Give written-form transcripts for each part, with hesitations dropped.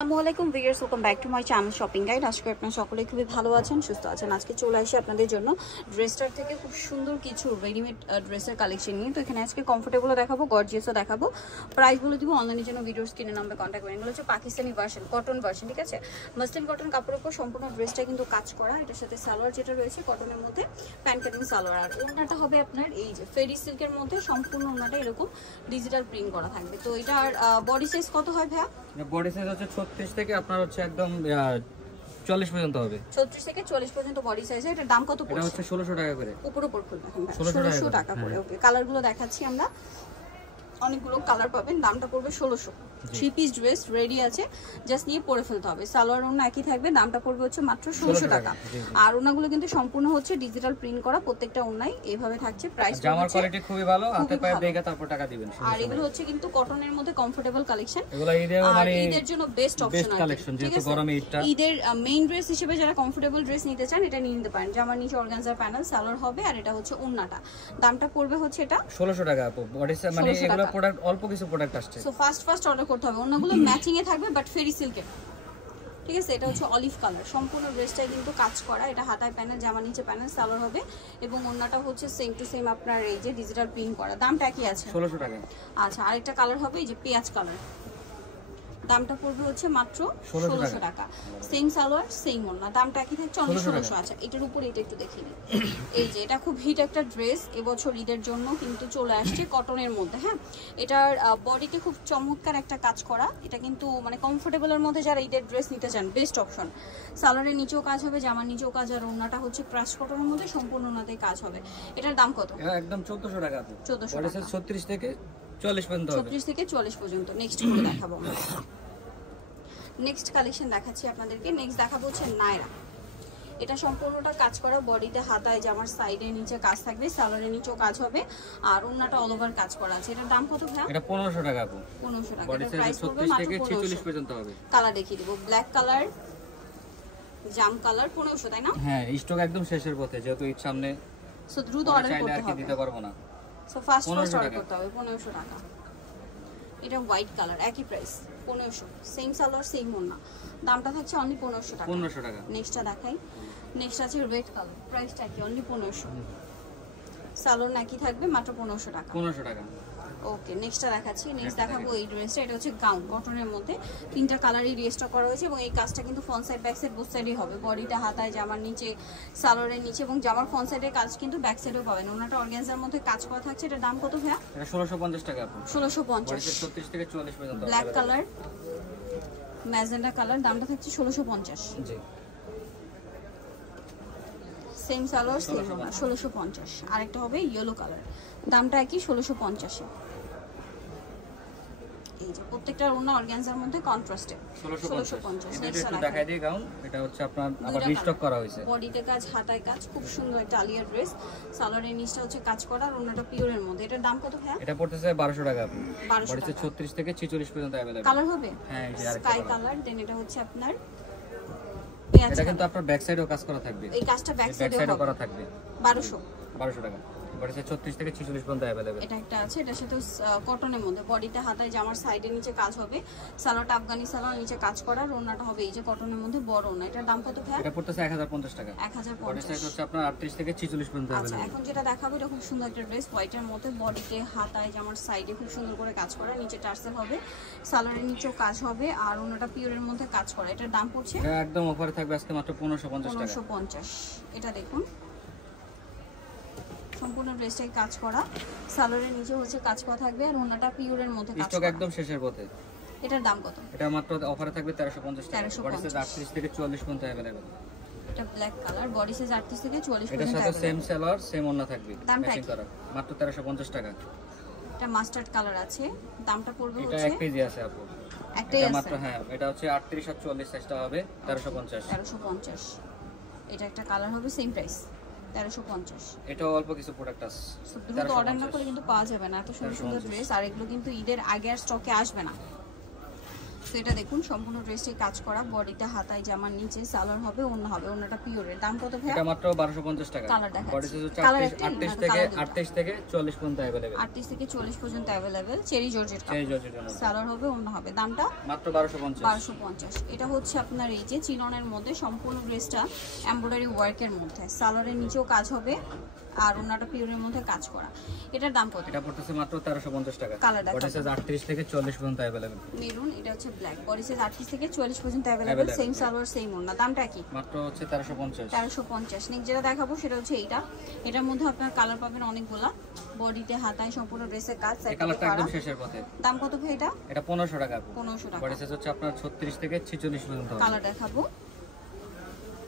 আসসালামু আলাইকুম viewers, welcome back to my channel shopping guide. আজকে আপনারা সকলেই খুবই ভালো আছেন, সুস্থ আছেন। আজকে চলে আসি আপনাদের জন্য ড্রেসটার থেকে খুব সুন্দর কিছু রেডিমেড ড্রেসের কালেকশন নিয়ে। তো এখানে আজকে কমফোর্টেবলও দেখাবো, গর্জিয়াসও দেখাবো। প্রাইস বলে দিব, অনলাইনের জন্য ভিডিওর স্ক্রিনে নাম্বার কন্ট্যাক্ট করেন। এগুলো হচ্ছে পাকিস্তানি ভার্সন, কটন ভার্সন, ঠিক আছে। মাসলিন কটন কাপড়ের উপর সম্পূর্ণ ড্রেসটা কিন্তু কাজ করা। এটার সাথে সালোয়ার যেটা রয়েছে কটনের মধ্যে, প্যান্ট কাটিং সালোয়ার। আর ওড়নাটা হবে আপনার এই যে ফেরি সিল্কের মধ্যে, সম্পূর্ণ ওড়নাটা এরকম ডিজিটাল প্রিন্ট করা থাকবে। তো এটার বডি সাইজ কত হয় ভাইয়া? বডি সাইজ হচ্ছে 36 থেকে আপনার হচ্ছে একদম 40 পর্যন্ত হবে। 36 থেকে 40 পর্যন্ত বডি সাইজ। এটার দাম কত পড়ছে? এটা হচ্ছে 1600 টাকা করে। উপর খুলবে 1600 টাকা করে। ওকে, কালারগুলো দেখাচ্ছি আমরা, অনেকগুলো কালার পাবেন। দামটা পড়বে 1600। 3 পিস ড্রেস রেডি আছে, জাস্ট নিয়ে পরে ফেলতে হবে। সালোয়ার ওড়না একই থাকবে, দামটা পড়বে হচ্ছে মাত্র 1600 টাকা। আর ওড়নাগুলো কিন্তু সম্পূর্ণ হচ্ছে ডিজিটাল প্রিন্ট করা, প্রত্যেকটা ওড়নাই এইভাবে থাকছে। প্রাইস জামার কোয়ালিটি খুবই ভালো, হাতে পায়ে দেখে তারপর টাকা দিবেন। আর এগুলো হচ্ছে কিন্তু কটনের মধ্যে কমফোর্টেবল কালেকশন। এগুলো ঈদের জন্য বেস্ট অপশন আছে, ঠিক আছে। গরমে ঈদের মেইন ড্রেস হিসেবে যারা কমফোর্টেবল ড্রেস নিতে চান এটা নিয়ে নিতে পারেন। জামার নিচে অর্গানজার প্যানেল সালোয়ার হবে, আর এটা হচ্ছে ওড়নাটা। দামটা পড়বে হচ্ছে এটা 1600 টাকা আপু। বডি সাইজ মানে এগুলো প্রোডাক্ট অল্প কিছু প্রোডাক্ট আসছে। সো ফার্স্ট অর্ডার করতে হবে। ওড়নাগুলো ম্যাচিং এ থাকবে, বাট ফেরি সিল্কের, ঠিক আছে। এটা হচ্ছে অলিভ কালার, সম্পূর্ণ ড্রেসটাই কিন্তু কাজ করা। এটা হাতায় প্যানেল, জামা নিচে প্যানেল সালোয়ার হবে, এবং ওড়নাটা হচ্ছে সেম টু সেম আপনার এই যে ডিজিটাল প্রিন্ট করা। দামটা কি আছে? 1600 টাকা। আচ্ছা, আরেকটা কালার হবে এই যে পেঁয়াজ কালার, দামটা পড়বে হচ্ছে মাত্র 1600 টাকা। সেম সালোয়ার সেম ওড়না, দামটা কি থাকছে? অনলি 1600। আচ্ছা, এটার উপরে এটা একটু দেখে নিই। এই যে এটা খুব হিট একটা ড্রেস, এবছর ঈদের জন্য কিন্তু চলে আসছে কটনের মধ্যে। হ্যাঁ, এটার বডিতে খুব চমৎকার একটা কাজ করা। এটা কিন্তু মানে কমফোর্টেবলের মধ্যে যারা ঈদের ড্রেস নিতে চান বেস্ট অপশন। সালোয়ারের নিচেও কাজ হবে, জামার নিচেও কাজ, আর ওড়নাটা হচ্ছে ক্রাশ কটনের মধ্যে, সম্পূর্ণ ওড়নাতেই কাজ হবে। এটার দাম কত? একদম 1400 টাকা আপু। 1400 বডি সাইজ 36 থেকে 40 পর্যন্ত হবে। 36 থেকে 40 পর্যন্ত। নেক্সট করে দেখাবো আমরা। নেক্সট কালেকশন দেখাচ্ছি আপনাদেরকে। নেক্সট দেখাবো হচ্ছে নায়রা। এটা সম্পূর্ণটা কাজ করা, বডিতে হাতায় জামার সাইডে নিচে কাজ থাকবে, সালোয়ারের নিচেও কাজ হবে, আর ওড়নাটা অল ওভার কাজ করা আছে। এটার দাম কত ভাই? এটা 1500 টাকা আপু। 1500 টাকা। বডি সাইজ 36 থেকে 46 পর্যন্ত হবে। কালার দেখিয়ে দিব, ব্ল্যাক কালার, জাম কালার। 1500 তাই না? হ্যাঁ, স্টক একদম শেষের পথে, যেহেতু ঈদ সামনে, সো দ্রুত অর্ডার করতে হবে, দিতে পারবো না। সো ফার্স্ট অর্ডার করতে হবে। 1500 টাকা। এটা হোয়াইট কালার, একই প্রাইস 1500। সেম সালোয়ার সেম ওড়না, দামটা থাকছে অনলি 1500 টাকা। 1500 টাকা। নেক্সটটা দেখাই। নেক্সট আছে রেড কালার, প্রাইসটা কি? অনলি 1500। সালোয়ার নাকি থাকবে, মাত্র 1500 টাকা। 1500 টাকা। ওকে, নেক্সটটা দেখাচ্ছি। নেক্সট দেখাবো এই ড্রেসটা। এটা হচ্ছে গাউন কটনের মধ্যে, তিনটা কালারই রিস্টক করা হয়েছে, এবং এই কাজটা কিন্তু front side back side both সাইডই হবে। বডিটা হাতায়, জামার নিচে, সালোয়ারের নিচে, এবং জামার ফ্রন্ট সাইডের কাজ কিন্তু ব্যাক সাইডেও পাবেন। ওনাটা অর্গানজার মধ্যে কাজ করা থাকছে। এটার দাম কত ভাইয়া? এটা 1650 টাকা আপু। 1650। 36 থেকে 40 পর্যন্ত। ব্ল্যাক কালার, ম্যাজেন্ডা কালার, দামটা থাকছে 1650। জি, সেম সালোয়ার সেম ওড়না, 1650। আরেকটা হবে ইয়েলো কালার, দামটা একই 1650। এই যে প্রত্যেকটার ওড়না অর্গানজার মধ্যে কন্ট্রাস্টে 1650। নেক্সট একটু দেখাই দিই গাউন। এটা হচ্ছে আপনার আবার রিস্টক করা হয়েছে। বডিতে কাজ, হাতায় কাজ, খুব সুন্দর একটা আলিয়া ড্রেস। সালোয়ারের নিচটা হচ্ছে কাজ করা, আর ওড়নাটা পিওরের মধ্যে। এটার দাম কত ভাইয়া? এটা পড়তেছে 1200 টাকা আপু। 1200 বডিতে 36 থেকে 46 পর্যন্ত अवेलेबल। কালার হবে? হ্যাঁ, এই যে আরেকটা স্কাই কালার। দেন এটা হচ্ছে আপনার পেঁয়াজ এটা কালার। কিন্তু আপনার ব্যাক সাইডেও কাজ করা থাকবে। এই কাজটা ব্যাক সাইডেও করা থাকবে। 1200 টাকা। বডিতে 36 থেকে 46 পর্যন্ত अवेलेबल। এটা একটা আছে, এটার সাথে কটনের মধ্যে, বডিতে হাতায় জামার সাইডে নিচে কাজ হবে, সালোয়ারটা আফগানি সালোয়ার, নিচে কাজ করা, ওড়নাটা হবে এই যে কটনের মধ্যে বড় ওড়না। এটার দাম কত ভাই? এটা পড়তেছে 1050 টাকা। 1050। বডি সাইজ হচ্ছে আপনার 38 থেকে 46 পর্যন্ত আচ্ছা, अवेलेबल। এখন যেটা দেখাবো এটা খুব সুন্দর একটা ড্রেস, হোয়াইটের মধ্যে, বডিতে হাতায় জামার সাইডে খুব সুন্দর করে কাজ করা, নিচে টার্সেল হবে, সালোয়ারের নিচেও কাজ হবে, আর ওড়নাটা পিওরের মধ্যে কাজ করা। এটার দাম পড়ছে এটা একদম অফারে থাকবে আজকে মাত্র 1550 টাকা। 1550। এটা দেখুন, সম্পূর্ণ ড্রেসটাই কাজ করা, সালোয়ারের নিচে হচ্ছে কাজ করা থাকবে, আর ওড়নাটা পিওরের মধ্যে কাজ স্টক করা। একদম শেষের পথে। এটার দাম কত? এটা মাত্র অফারে থাকবে 1350 টাকা। 1350। বডি সাইজ 38 থেকে 44 পর্যন্ত अवेलेबल। এটা ব্ল্যাক কালার, বডি সাইজ 38 থেকে 44 এটার পর্যন্ত সাথে available। সেম সালোয়ার সেম ওড়না থাকবে, দামটা ম্যাচিং কি? করা, মাত্র 1350 টাকা। এটা মাস্টার্ড কালার আছে, দামটা পড়বে এটা হচ্ছে এক পেজে আছে আপু। একটাই এটা আছে মাত্র, হ্যাঁ, এটা হচ্ছে 38 আর 44 সাইজটা হবে 1350। 1350। এটা একটা কালার হবে, সেম প্রাইস 1350। এটাও অল্প কিছু প্রোডাক্ট আছে। দ্রুত অর্ডার না করে কিন্তু পাওয়া যাবে না, এত সুন্দর সুন্দর ড্রেস। আর এগুলো কিন্তু ঈদের আগে আর স্টকে আসবে না। তো এটা দেখুন সম্পূর্ণ ড্রেসে কাজ করা, বডিতে হাতায় জামার নিচে সালোয়ার হবে, ওন্না হবে, ওন্নাটা পিওরের। দাম কত ভাইয়া? এটা মাত্র 1250 টাকা। কালার দেখাচ্ছি। বডি সাইজ হচ্ছে কালার 38 থেকে 40 পর্যন্ত अवेलेबल। 38 থেকে 40 পর্যন্ত अवेलेबल। চেরি জর্জেট কাপড়। চেরি জর্জেট জন্য সালোয়ার হবে, ওন্না হবে। দামটা মাত্র 1250। 1250। এটা হচ্ছে আপনার এই যে চিননের মধ্যে সম্পূর্ণ ড্রেসটা এমব্রয়ডারি ওয়ার্কের মধ্যে, সালোয়ারের নিচেও কাজ হবে আর ওন্নাটা পিওরের মধ্যে কাজ করা। এটার দাম কত? এটা পড়তেছে মাত্র 1350 টাকা। কালার দেখাবো। বডি সাইজ 38 থেকে 40 পর্যন্ত अवेलेबल। মেরুন, এটা হচ্ছে ব্ল্যাক, বডি সাইজ 38 থেকে 40 পর্যন্ত अवेलेबल। সেম সালোয়ার সেম ওন্না। দামটা কি? মাত্র হচ্ছে 1350। 1350। নেক্সট যেটা দেখাবো সেটা হচ্ছে এইটা। এটার মধ্যে আপনার কালার পাবেন অনেকগুলা, বডিতে হাতায় সম্পূর্ণ ড্রেসের কাজ, এই সাইডে কালারটা করা। একদম শেষের পথে। দাম কত ভাই এটা? এটা 1500 টাকা। 1500 টাকা। বডি সাইজ হচ্ছে আপনার 36 থেকে 46 পর্যন্ত হবে। কালার দেখাবো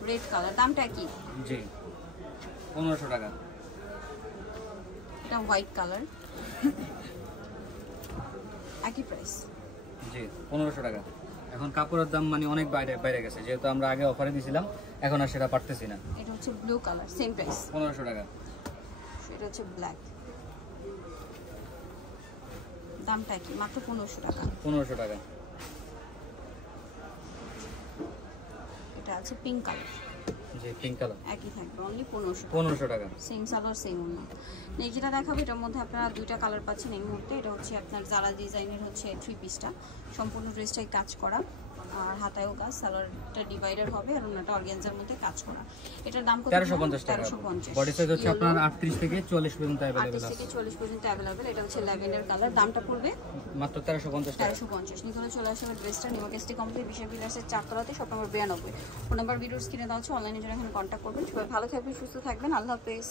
রেড কালার। দামটা কি? জি 1500 টাকা। এটা হোয়াইট কালার, একই প্রাইস। জি 1500 টাকা। এখন কাপড়ের দাম মানে অনেক বাইরে বাইরে গেছে, যেহেতু আমরা আগে অফারে দিছিলাম, এখন আর সেটা পারতেছি না। এটা হচ্ছে ব্লু কালার, সেম প্রাইস 1500 টাকা। এটা হচ্ছে ব্ল্যাক, দামটা কি? মাত্র 1500 টাকা। 1500 টাকা। এটা আছে পিঙ্ক কালার, জি পিঙ্ক কালার, একই থাকবে, অনলি 1500 টাকা। 1500 টাকা। সেম সালোয়ার সেম ওন্না। নেক্সট যেটা দেখাবো এটার মধ্যে আপনারা দুইটা কালার পাচ্ছেন এই মুহূর্তে। এটা হচ্ছে আপনার জারা ডিজাইনের হচ্ছে 3 পিসটা, সম্পূর্ণ ড্রেসটাই কাজ করা আর হাতায়ও কাজ, সালোয়ারটা ডিভাইডার হবে আর ওন্নাটা অর্গানজার মধ্যে কাজ করা। এটার দাম কত? 1350 টাকা। 1350। বডি সাইজ হচ্ছে আপনার 38 থেকে 40 পর্যন্ত अवेलेबल 38 থেকে আছে। 40 পর্যন্ত अवेलेबल। এটা হচ্ছে ল্যাভেন্ডার কালার। দামটা পড়বে মাত্র 1350 টাকা। 1350। নিকলে চলে আসবে ড্রেসটা নিউমার্কেটে কমপ্লিট বিশাল বিলাসের 4 তলাতে, শপ নম্বর 92। ফোন নাম্বার ভিডিওর স্ক্রিনে দেওয়া আছে, অনলাইনে যারা এখানে কন্ট্যাক্ট করবেন। সবাই ভালো থাকবেন, সুস্থ থাকবেন, আল্লাহ হাফেজ।